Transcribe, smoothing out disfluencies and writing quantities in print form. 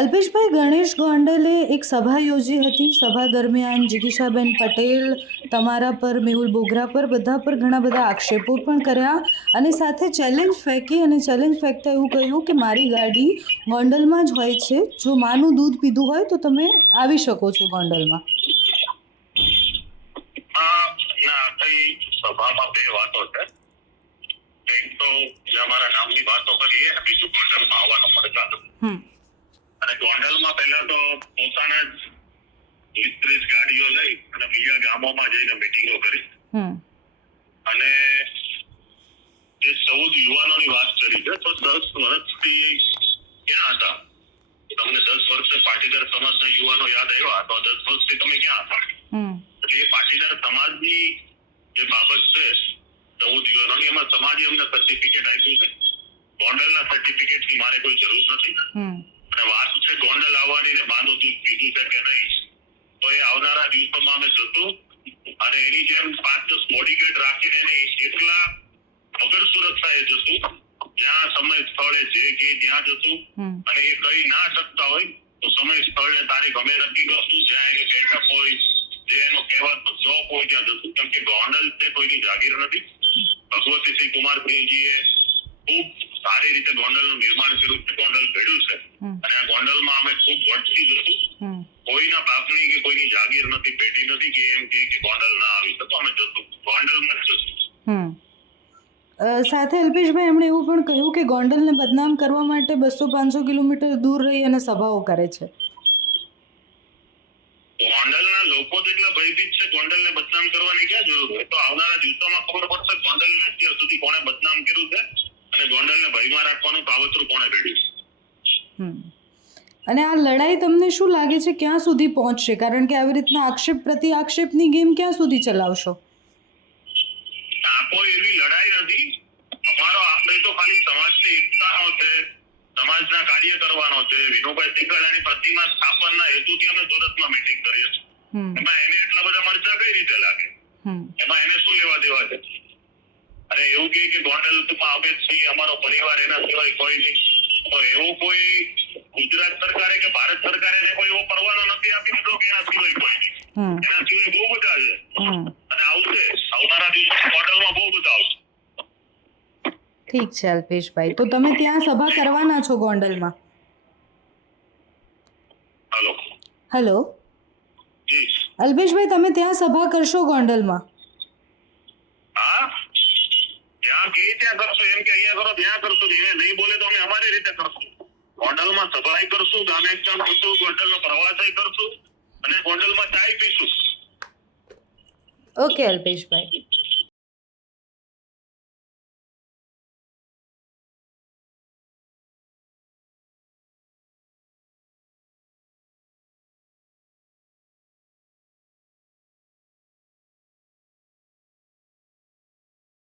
અલ્પેશભાઈ, ગણેશ ગોંડલે એક સભા યોજી હતી. સભા દરમિયાન જિગીશાબેન પટેલ, તમારા પર, મેહુલ બોગરા પર, બધા પર ઘણા બધા આક્ષેપો પણ કર્યા અને સાથે ચેલેન્જ ફેંકી અને ચેલેન્જ ફેંકતા એવું કહ્યું કે મારી ગાડી ગોંડલમાં જ હોય છે, જો માનું દૂધ પીધું હોય તો તમે આવી શકો છો ગોંડલમાં. સભામાં બે વાતો છે. એક તો જે અમારા નામની વાતો કરીએ, બીજું ગોંડલમાં આવવાનો પડકાર. અને ગોંડલમાં પહેલા તો પોતાના જ 20-30 ગાડીઓ લઈ અને બીજા ગામોમાં જઈને મીટિંગો કરી અને જે 14 યુવાનોની વાત કરી છે, તો 10 વર્ષથી ક્યાં હતા? તમને 10 વર્ષે પાટીદાર સમાજના યુવાનો યાદ આવ્યા તો 10 વર્ષથી તમે ક્યાં હતા? એટલે એ પાટીદાર સમાજની જે બાબત છે 14 યુવાનોની, એમાં સમાજે અમને સર્ટિફિકેટ આપ્યું છે. ગોંડલના સર્ટિફિકેટની મારે કોઈ જરૂર નથી. અને વાત છે ગોંડલ આવવાની ને બાનું દૂધ પીધું છે કે નહીં, તો એ આવનારા દિવસોમાં અમે જશું અને એની જેમ 5-10 બોડીગાર્ડ રાખીને એને એકલા વગર સુરક્ષાએ જશું. જ્યાં સમય સ્થળે જે કે ત્યાં જશું અને એ કઈ ના શકતા હોય તો સમય સ્થળને તારીખ અમે નક્કી કરશું. જ્યાં એની બેઠક હોય, જે એનો કહેવાતો ચોક હોય ત્યાં જશું. કેમ કે ગોંડલ તે કોઈની જાગીર નથી. ભગવતી સિંહ કુમારસિંહજીએ ખૂબ સારી રીતે ગોંડલનું નિર્માણ કર્યું છે, ગોંડલ ઘડ્યું છે અને આ ગોંડલમાં અમે ખૂબ વટતી જશું. કોઈના બાપની કે કોઈની જાગીર નથી, પેઢી નથી કે એમ કે ગોંડલ ના આવી શકો, અમે જશું, ગોંડલમાં જ જશું. સાથે અલ્પેશભાઈ, એમણે એવું પણ કહ્યું કે ગોંડલને બદનામ કરવા માટે 200-500 કિલોમીટર દૂર રહી અને સભાઓ કરે છે. ગોંડલના લોકો જેટલા ભયભીત છે, ગોંડલને બદનામ કરવાની ક્યાં જરૂર હોય? તો આવનારા દિવસોમાં ખબર પડશે ગોંડલને અત્યાર સુધી કોણે બદનામ કર્યું છે અને ગોંડલને ભયમાં રાખવાનું કાવતરું કોણે ઘડ્યું છે. અને આ લડાઈ તમને શું લાગે છે ક્યાં સુધી પહોંચશે? કારણ કે આવી રીતના આક્ષેપ પ્રતિ આક્ષેપની ગેમ ક્યાં સુધી ચલાવશો? આ કોઈ એવી લડાઈ નથી. અમારો આશય તો ખાલી સમાજની એકતાનો છે, સમાજના કાર્ય કરવાનો છે. વિનોભાઈ સિકરિયાની પ્રતિમા સ્થાપનના હેતુથી અમે સુરતમાં મીટિંગ કરીએ છીએ. એમાં એને એટલા બધા મરચા કઈ રીતે લાગે? એમાં એને શું લેવા દેવા છે? અને એવું કે ગોંડલમાં અમે છીએ, અમારો પરિવાર, એના સિવાય કોઈ નહીં. તો એવું કોઈ ગુજરાત સરકારે કે ભારત સરકારે કોઈ એવો પરવાનો નથી આપી દીધો કે એના સિવાય કોઈ નહીં. એના સિવાય બહુ બધા છે અને આવશે. આવનારા દિવસોમાં ગોંડલમાં બહુ બધા આવશે. ઠીક છે અલ્પેશભાઈ, તો તમે ત્યાં સભા કરવાના છો ગોંડલમાં? હેલો જી અલ્પેશભાઈ, તમે ત્યાં સભા કરશો ગોંડલમાં? હા, ત્યાં કે ત્યાં કરશો, એમ કે અહીંયા કરો ત્યાં કરશો. એને નહીં બોલે તો અમે અમારી રીતે કરશું. ગોંડલમાં સભાય કરશું, ગામે કામ કરશું, ગોંડલનો પ્રવાસય કરશું અને ગોંડલમાં ચાય પીશું. ઓકે અલ્પેશભાઈ.